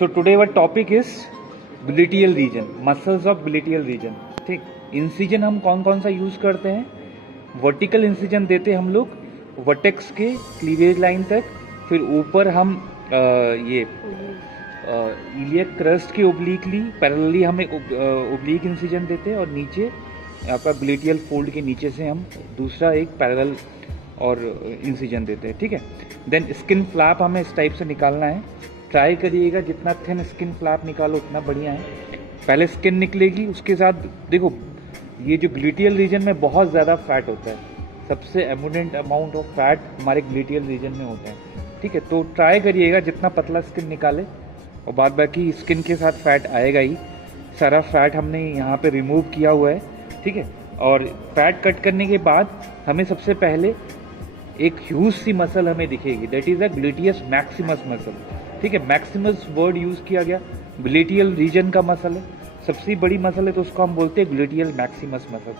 So today our topic is gluteal region, muscles of gluteal region. ठीक, incision हम कौन कौन सा यूज करते हैं? वर्टिकल इंसिजन देते हम लोग वर्टेक्स के क्लीवेज लाइन तक, फिर ऊपर हम इलियक क्रस्ट के ओब्लिकली पैरेलली हम एक ओब्लिक इंसिजन देते हैं और नीचे आपका ग्लूटियल फोल्ड के नीचे से हम दूसरा एक पैरेलल और इंसिजन देते हैं. ठीक है, देन स्किन फ्लैप हमें इस टाइप से निकालना है. ट्राई करिएगा जितना थिन स्किन फ्लैप निकालो उतना बढ़िया है. पहले स्किन निकलेगी, उसके साथ देखो ये जो ग्लूटियल रीजन में बहुत ज़्यादा फैट होता है, सबसे एबुंडेंट अमाउंट ऑफ फैट हमारे ग्लूटियल रीजन में होता है. ठीक है, तो ट्राई करिएगा जितना पतला स्किन निकाले, और बाद बाकी स्किन के साथ फैट आएगा ही. सारा फैट हमने यहाँ पे रिमूव किया हुआ है. ठीक है, और फैट कट करने के बाद हमें सबसे पहले एक ह्यूज सी मसल हमें दिखेगी, that is a gluteus maximus muscle. ठीक है, मैक्सिमस वर्ड यूज किया गया, ग्लूटियल रीजन का मसल है, सबसे बड़ी मसल है, तो उसको हम बोलते हैं gluteal maximus muscle.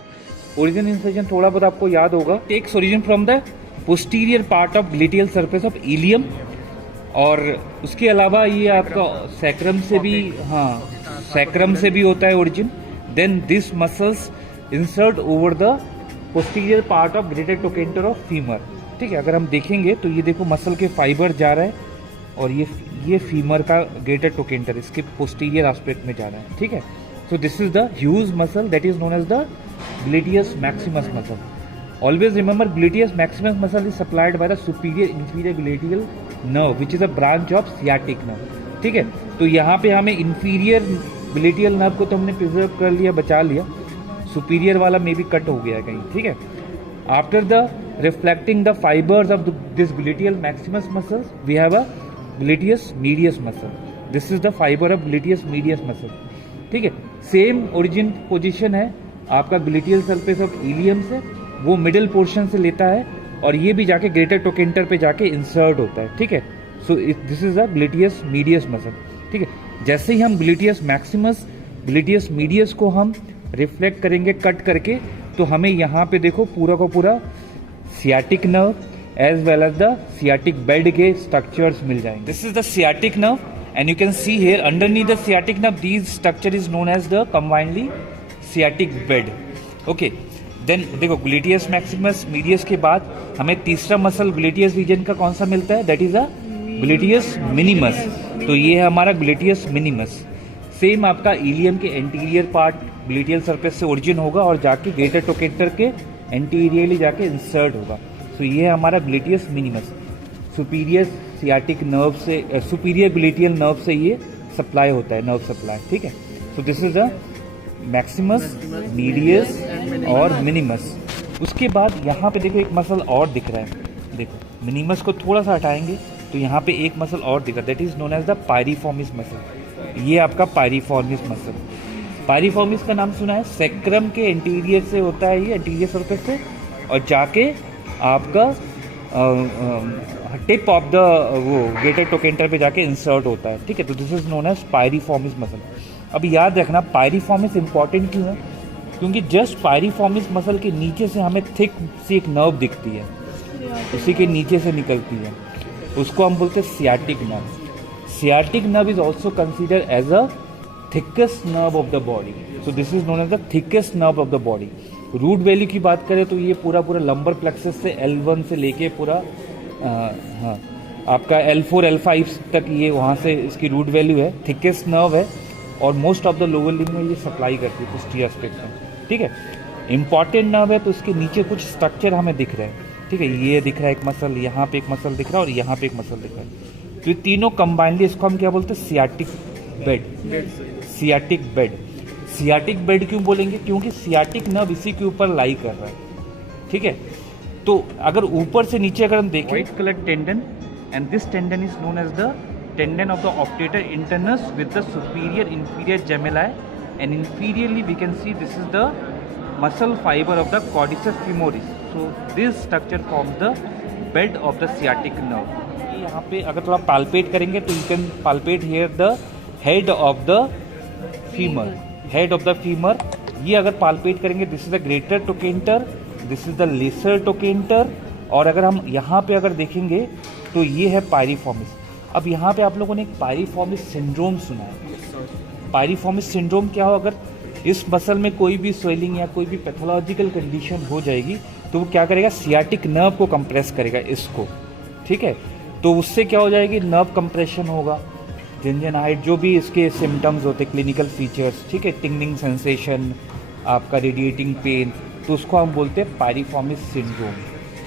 Origin insertion थोड़ा बहुत आपको याद होगा, takes origin from the posterior part of gluteal surface of ilium, और उसके अलावा ये आपका सैक्रम से भी, हाँ सैक्रम से भी होता है origin. Then this muscles insert over the posterior part of greater trochanter of femur. ठीक है, अगर हम देखेंगे तो ये देखो मसल के फाइबर जा रहा है और ये फीमर का ग्रेटर टोकेंटर इसके पोस्टीरियर एस्पेक्ट में जा रहा है. ठीक है, so this is the huge muscle that is known as the gluteus maximus muscle. Always remember gluteus maximus muscle is supplied by the superior inferior gluteal nerve which is a branch of sciatic nerve. ठीक है, तो यहाँ पे हमें inferior gluteal nerve को तो हमने preserve कर लिया, बचा लिया, सुपीरियर वाला में भी कट हो गया कहीं. ठीक है, after the reflecting the fibres of this gluteal maximus muscles we have a gluteus medius muscle. This is the fiber of gluteus medius muscle. ठीक है, सेम ओरिजिन पोजीशन है आपका ग्लूटियल सरफेस ऑफ इलियम से, वो middle portion से लेता है और ये भी जाके ग्रेटर टोकेंटर पे जाके इंसर्ट होता है. ठीक है, so this is the gluteus medius muscle. ठीक है, जैसे ही हम ग्लूटियस मैक्सिमस ग्लूटियस मीडियस को हम रिफ्लेक्ट करेंगे कट करके, तो हमें यहाँ पे देखो पूरा का पूरा sciatic nerve as well as the sciatic bed के structures मिल जाएंगे. This is the sciatic nerve and you can see here underneath the sciatic nerve these structure is known as the combinedly sciatic bed. Okay, then देखो gluteus maximus medius के बाद हमें तीसरा muscle gluteus region का कौन सा मिलता है, that is a gluteus minimus. तो ये है हमारा gluteus minimus. सेम आपका इलियम के एंटीरियर पार्ट ग्लूटियल सरफेस से ओरिजिन होगा और जाके ग्रेटर टोकेंटर के एंटीरियरली जाके इंसर्ट होगा. तो ये है हमारा gluteus minimus. Superior sciatic nerve से, सुपीरियर ग्लूटियल नर्व से ये सप्लाई होता है, नर्व सप्लाई. ठीक है, so this is the Maximus, medius और मिनिमस. उसके बाद यहाँ पे देखो एक मसल और दिख रहा है. देखो मिनिमस को थोड़ा सा हटाएंगे तो यहाँ पे एक मसल और दिख रहा है, that is known as the piriformis muscle. ये आपका पायरिफॉर्मिस मसल. पायरिफॉर्मिस का नाम सुना है, सैक्रम के एंटीरियर से होता है ये, एंटीरियर सरफेस से, और जाके आपका टिप ऑफ द वो ग्रेटर टोकेंटर पे जाके इंसर्ट होता है. ठीक है, तो this is known as piriformis muscle. अब याद रखना पायरिफॉर्मिस इंपॉर्टेंट क्यों है, क्योंकि जस्ट पायरिफॉर्मिस मसल के नीचे से हमें थिक सी एक नर्व दिखती है, उसी के नीचे से निकलती है, उसको हम बोलते हैं sciatic nerve. Sciatic nerve is also consider as a thickest nerve of the body. So this is known as the thickest nerve of the body. Root value की बात करें तो ये पूरा लंबर प्लेक्सस से L1 से लेके पूरा हाँ आपका L4 L5 तक ये वहाँ से इसकी रूट वैल्यू है. थिकेस्ट नर्व है और most of the lower limb में ये सप्लाई करती है पोस्टीरियर एस्पेक्ट में. ठीक है, इंपॉर्टेंट नर्व है तो इसके नीचे कुछ स्ट्रक्चर हमें दिख रहे हैं. ठीक है, ये दिख रहा है एक मसल, यहाँ पे एक मसल दिख रहा है और यहाँ पे एक मसल दिख रहा है. तो ये तीनों कंबाइनली इसको हम क्या बोलते हैं, sciatic bed. Sciatic bed. Sciatic bed क्यों बोलेंगे, क्योंकि सियाटिक नर्व इसी के ऊपर लाई कर रहा है. ठीक है, तो अगर ऊपर से नीचे अगर हम देखें, white colour tendon, and this tendon is known as the tendon of the obturator internus with the superior inferior gemelli, and inferiorly we can see this is the muscle fibre of the quadratus femoris. So this structure forms the bed of the sciatic nerve. यहाँ पे अगर थोड़ा palpate करेंगे तो you can palpate here the head of the femur. Head of the femur, ये अगर palpate करेंगे, this is the greater trochanter, this is the lesser trochanter, और अगर हम यहाँ पे अगर देखेंगे तो ये है पायरिफॉर्मिस. अब यहाँ पे आप लोगों ने एक पायरिफॉर्मिस सिंड्रोम सुना है। पायरिफॉर्मिस सिंड्रोम क्या हो, अगर इस मसल में कोई भी स्वेलिंग या कोई भी पैथोलॉजिकल कंडीशन हो जाएगी तो वो क्या करेगा, सियाटिक नर्व को कंप्रेस करेगा इसको, ठीक है। तो उससे क्या हो जाएगी, नर्व कंप्रेशन होगा, जिंजनाइट, जो भी इसके सिम्टम्स होते हैं, क्लिनिकल फीचर्स, ठीक है, टिंगलिंग सेंसेशन, आपका रेडिएटिंग पेन, तो उसको हम बोलते हैं पायरिफॉर्मिस सिंड्रोम,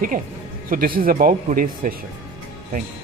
ठीक है। So this is about today's session. Thank you.